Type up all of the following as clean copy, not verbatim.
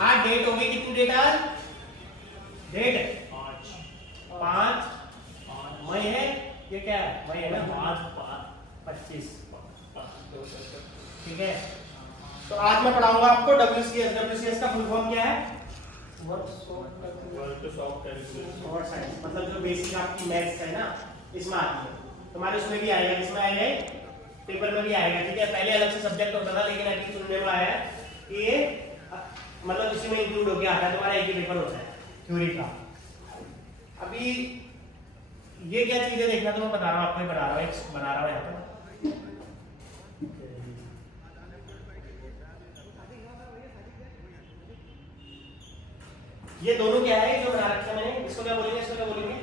8 date हो गई, कितनी डेट आज? डेट 5 मई है, ये क्या है? मई है ना, 5/5/25। ठीक है, तो आज मैं पढ़ाऊंगा आपको WCS। WCS का फुल फॉर्म क्या है? और साइंस, मतलब जो बेसिक आपकी मैथ्स है ना, इसमें आती है। तुम्हारे उसमें भी आएगा, इसमें आएगा, पेपर में भी आएगा। ठीक है, पहले अलग से सब्जेक्ट होता था, लेकिन अभी सुनने में आया कि ये मतलब इसी में इंक्लूड होके आता है, तुम्हारा एक ही पेपर होता है थ्योरी का। अभी ये क्या चीज है देखना, तो मैं बता रहा हूँ आपको, बना रहा हूँ यहाँ पर। ये दोनों क्या है जो बना रखा है मैंने, इसको क्या बोलेंगे, इसको क्या बोलेंगे?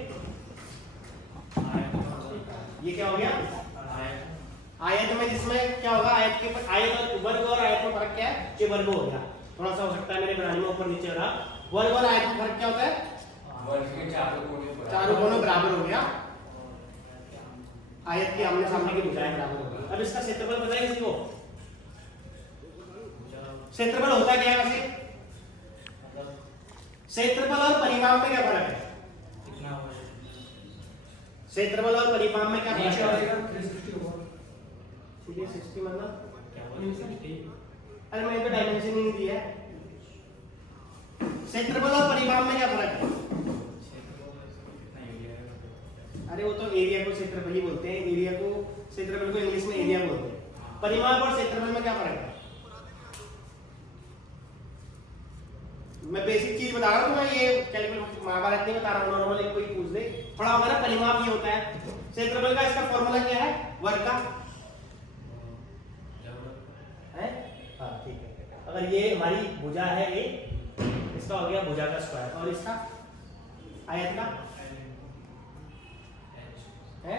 ये क्या हो गया? आयत में, जिसमें क्या होगा, आयत के आयत वर्ग और आयत में फर्क क्या है? ये वर्ग हो गया, थोड़ा सा हो सकता है मेरे बनाने में ऊपर नीचे रहा। वर्ग और आयत में फर्क क्या होता है? चारों कोने बराबर हो गया, आयत की आमने सामने की भुजाएं बराबर हो गई। अब इसका क्षेत्रफल पता है किसी को? क्षेत्रफल होता क्या है वैसे? क्षेत्रफल और परिमाप में क्या फर्क है? क्षेत्रफल और परिमाप में क्या फर्क है? 360 मतलब अरे मैंने तो डायमेंशन ही नहीं दिया है। क्षेत्रफल और परिमाप में क्या फर्क है? अरे वो तो एरिया को क्षेत्रफल ही बोलते हैं, एरिया को, क्षेत्रफल को इंग्लिश में एरिया बोलते हैं। परिमाप और क्षेत्रफल में क्या फर्क है? मैं बेसिक चीज बता रहा हूँ, मैं ये कैलकुलेट महाभारत नहीं बता रहा हूँ, नॉर्मल कोई पूछ दे पढ़ा होगा ना। परिमाप ये होता है, क्षेत्रफल का इसका फॉर्मूला क्या है? वर्ग का है। हाँ ठीक है, अगर ये हमारी भुजा है ए, इसका हो गया भुजा का स्क्वायर, और इसका आयत का है।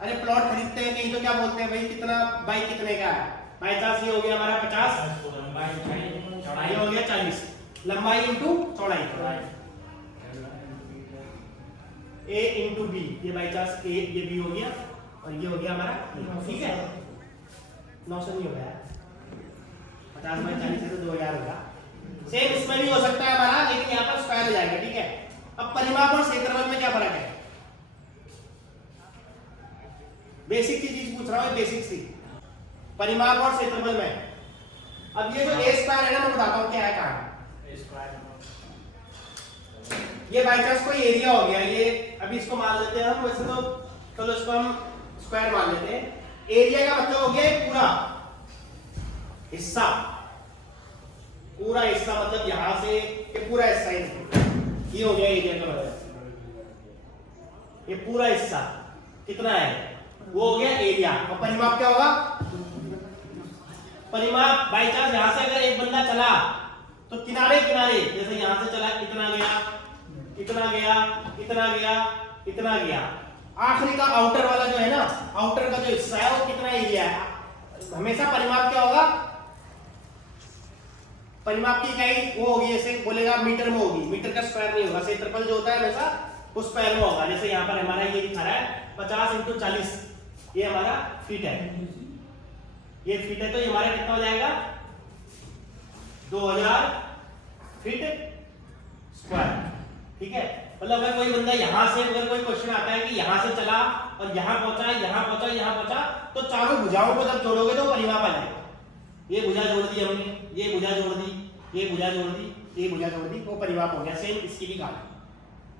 अरे प्लॉट खरीदते हैं कहीं तो क्या बोलते हैं भाई, कितना बाई कितने का है? बाई चांस ये हो गया हमारा 50, चौड़ाई हो गया 40, लंबाई इंटू चौड़ाई, ए इंटू बी, ये बाई चांस ए, ये बी हो गया, और ये हो गया हमारा, ठीक है। 900 नहीं हो गया, 50 बाई 40 से तो 2000 होगा। सेम इसमें भी हो सकता है हमारा, लेकिन यहाँ पर स्क्वायर हो जाएगा। ठीक है, अब परिमाप और क्षेत्रफल में क्या फर्क है? बेसिक की चीज पूछ रहा हूँ, बेसिक सी, परिमाप और क्षेत्रफल में। अब ये जो ए स्क्वायर है ना, मैं बताता हूँ क्या है कहां। ये बाई चांस कोई एरिया हो गया, ये अभी इसको मान लेते हैं हम, वैसे तो चलो इसको हम स्क्वायर मान लेते हैं। एरिया का मतलब हो गया एक पूरा हिस्सा, पूरा हिस्सा मतलब यहां से ये पूरा हिस्सा, ये हो गया एरिया का मतलब, ये पूरा हिस्सा कितना है वो हो गया एरिया। और परिमाप क्या होगा? परिमाप बाई चांस यहां से अगर एक बंदा चला तो किनारे किनारे, जैसे यहां से चला, कितना गया, कितना गया, कितना गया, कितना गया, आखिरी का आउटर वाला जो है ना, आउटर का जो हिस्सा है वो कितना एरिया है। हमेशा परिमाप क्या होगा? परिमाप की इकाई वो होगी, जैसे बोलेगा मीटर में होगी, मीटर का स्क्वायर नहीं होगा। क्षेत्रफल जो होता है हमेशा उस स्क्वायर में होगा। जैसे यहाँ पर हमारा ये दिखा रहा है 50 इंटू 40, ये हमारा फीट है, ये फीट है, तो ये हमारा कितना हो जाएगा? 2000 फीट स्क्वायर। ठीक है, मतलब अगर कोई बंदा यहां से, अगर कोई क्वेश्चन आता है कि यहां से चला और यहां पहुंचा, यहां पहुंचा, यहां पहुंचा, तो चारों भुजाओं को जब जोड़ोगे तो परिमाप आ जाएगा। ये भुजा जोड़ दी हमने, ये भुजा जोड़ दी, ये भुजा जोड़ दी, ये भुजा जोड़ दी, वो परिमाप हो गया। सेम इसकी भी कहानी,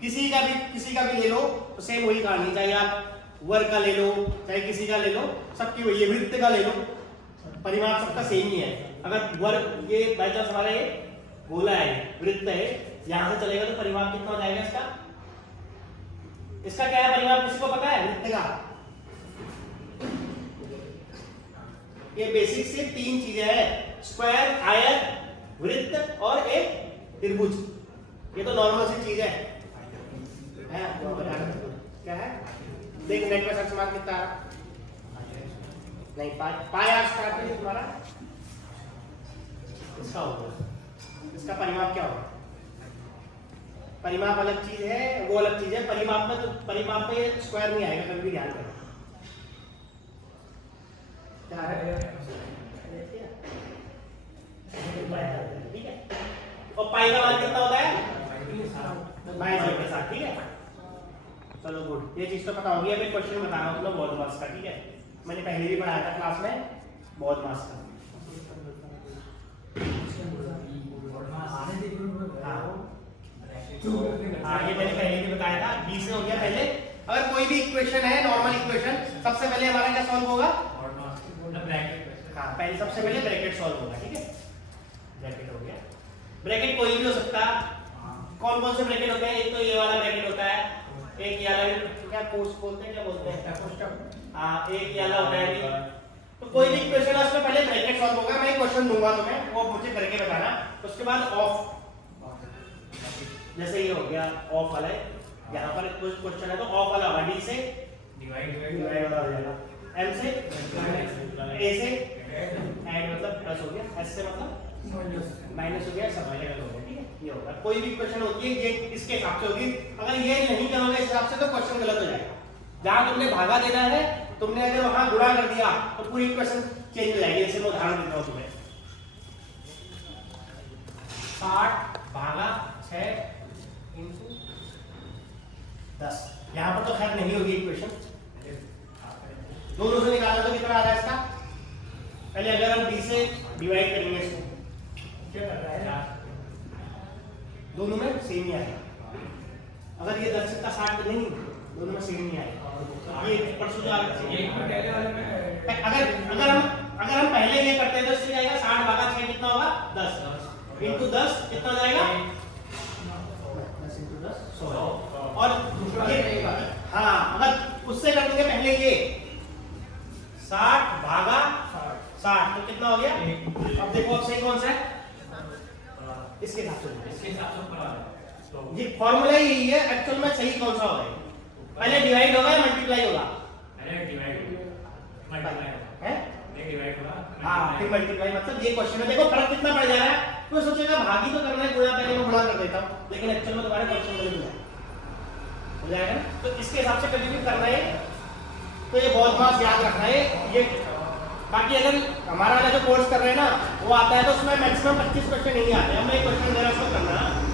किसी का भी ले लो तो सेम वही कहानी, चाहे आप वर्ग का ले लो, चाहे किसी का ले लो, सबकी वही है। वृत्त का ले लो, परिमाप सबका सेम ही है। अगर वर्ग, ये बाई चांस हमारा ये गोला है, वृत्त है, यहां से चलेगा तो परिमाप कितना हो जाएगा इसका? इसका क्या है परिमाप, किसी को पता है? वृत्त का ये बेसिक से 3 चीजें हैं, स्क्वायर, आयत, वृत्त और एक त्रिभुज। ये तो नॉर्मल सी चीज है। क्या है? देख नेट पे सर्च मार कितना आ रहा, नहीं पाई आर स्टार्ट है तुम्हारा, इसका होगा, इसका परिमाप क्या होगा? परिमाप अलग चीज है, वो अलग चीज है। परिमाप में, तो परिमाप में स्क्वायर नहीं आएगा, कभी भी ध्यान रखना। क्या है? पाई का मान कितना होता है -1 के साथ, ठीक है। चलो गुड, ये चीज तो पता होगी। अभी क्वेश्चन बता रहा हूँ तुम्हें बहुत मार्क्स का, ठीक है। मैंने पहले भी पढ़ाया था क्लास में, बहुत मार्क्स का। हाँ ये मैंने पहले भी बताया था। बी से हो गया पहले। अगर कोई भी इक्वेशन है, नॉर्मल इक्वेशन, सबसे पहले हमारा क्या सॉल्व होगा? हाँ पहले सबसे पहले ब्रैकेट सॉल्व होगा, ठीक है। ब्रैकेट हो गया। ब्रैकेट कोई भी हो सकता है। कौन कौन से ब्रैकेट होते हैं? एक तो ये वाला ब्रैकेट होता है, एक ये वाला, क्या कोष्ठ बोलते हैं, क्या बोलते हैं? हाँ एक ये वाला होता है। तो कोई भी इक्वेशन है उसमें पहले ब्रैकेट सॉल्व होगा। मैं एक क्वेश्चन दूंगा तुम्हें, वो मुझे करके बताना। उसके बाद ऑफ, जैसे ये हो गया ऑफ वाला है, यहाँ पर कुछ क्वेश्चन है तो ऑफ वाला होगा। डी से डिवाइड वाला हो जाएगा, एम से ए से ऐड मतलब प्लस हो गया, एस से मतलब माइनस हो गया, सब अलग हो गया, ठीक है। ये होगा। कोई भी क्वेश्चन होती है ये इसके हिसाब से होगी। अगर ये नहीं करोगे इस हिसाब से तो क्वेश्चन गलत हो जाएगा। जहां तुमने भागा देना है, तुमने अगर वहां गुणा कर दिया तो पूरी इक्वेशन चेंज हो जाएगी। जैसे मैं उदाहरण देता हूं तुम्हें, 60 भागा 6 into 10। यहां पर तो खैर नहीं होगी इक्वेशन, दोनों से निकालना तो कितना आ रहा है इसका? पहले अगर हम d से डिवाइड करेंगे इसको, क्या कर रहा है? दोनों में सेम ही आएगा। अगर ये 10 का 60 नहीं, दोनों में सेम ही आएगा। ये परसों जो अगर हम पहले ये करते हैं तो इससे आएगा 60 भागा 6 कितना होगा? 10 into 10 कितना हो जाएगा? 10 into 10 100। और ये हाँ, अगर उससे कर देंगे पहले ये 60 भागा 60 तो कितना हो गया? अब देखो अब सही कौन सा है? इसके हिसाब से ये फॉर्मूला यही है। एक्चुअल में सही कौन सा होगा? पहले डिवाइड होगा या मल्टीप्लाई होगा? हाँ फिर मल्टीप्लाई। मतलब ये क्वेश्चन में देखो फर्क कितना पड़ जा रहा है। तो सोचेगा भागी तो करना है, गुणा पहले मैं गुणा कर देता हूँ, लेकिन एक्चुअल में तुम्हारा क्वेश्चन गलत हो जाएगा ना। तो इसके हिसाब से कभी भी करना है तो ये बहुत खास याद रखना है ये। बाकी अगर हमारा वाला जो कोर्स कर रहे हैं ना वो आता है तो उसमें मैक्सिमम 25 क्वेश्चन नहीं आते। हमें एक क्वेश्चन दे रहा है उसको करना है।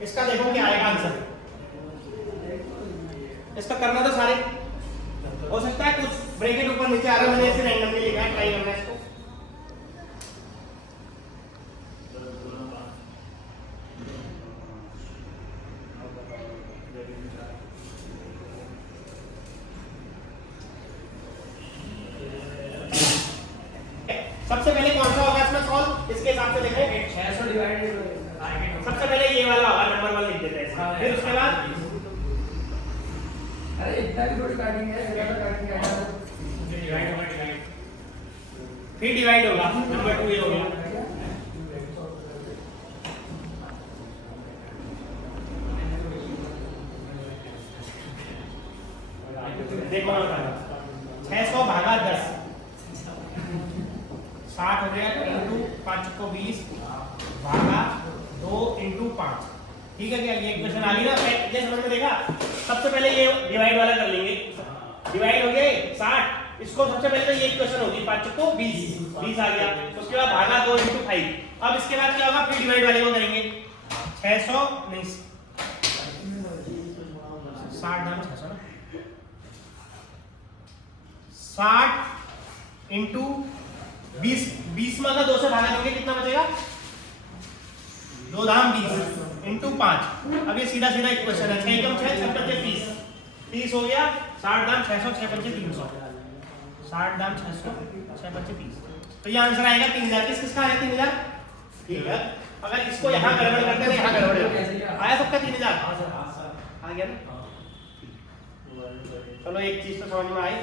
इसका देखो क्या आएगा आंसर। इसका करना तो सारे हो सकता है, कुछ ब्रैकेट ऊपर नीचे आ रहा है, मैंने ऐसे रैंडमली लिखा है, ट्राई करना है इसको। सबसे पहले कौन सा होगा इसमें सॉल्व? इसके हिसाब से देखो 600 डिवाइडेड, सबसे पहले ये वाला होगा, नंबर 1 लिख देते हैं। फिर उसके बाद अरे इतना भी थोड़ी काटेंगे, ज्यादा काटेंगे। डिवाइड होगा, फिर डिवाइड होगा, नंबर 2 ये होगा। देखो 600 भागा 10 60 हो गया, इंटू 5 को 20 भागा 2 इंटू 5। ठीक है क्या? ये इक्वेशन आ गई ना? ये समझ में देखा? सबसे पहले ये डिवाइड वाला कर लेंगे। डिवाइड हो गया 60, इसको सबसे पहले तो ये इक्वेशन होगी 5 को 20 आ गया। उसके बाद भागा 2 इंटू 5। अब इसके बाद क्या होगा? फिर डिवाइड वाले को करेंगे 600 नहीं 60 दाम 600 ना, 60 इंटू 20 में अगर 2 से भागा देंगे कितना बचेगा? 2 दाम 20 इंटू 5। अब ये सीधा सीधा इक्वेशन है, 6 कम 6 6 25 30 हो गया। 60 दाम 600 6 25 300, 60 दाम 600 6 25 30। तो ये आंसर आएगा 3000। किसका आया 3000? ठीक है। अगर इसको यहाँ गड़बड़ करते हैं, यहाँ गड़बड़ आया सबका 3000 आ गया ना। चलो एक चीज तो समझ में आई।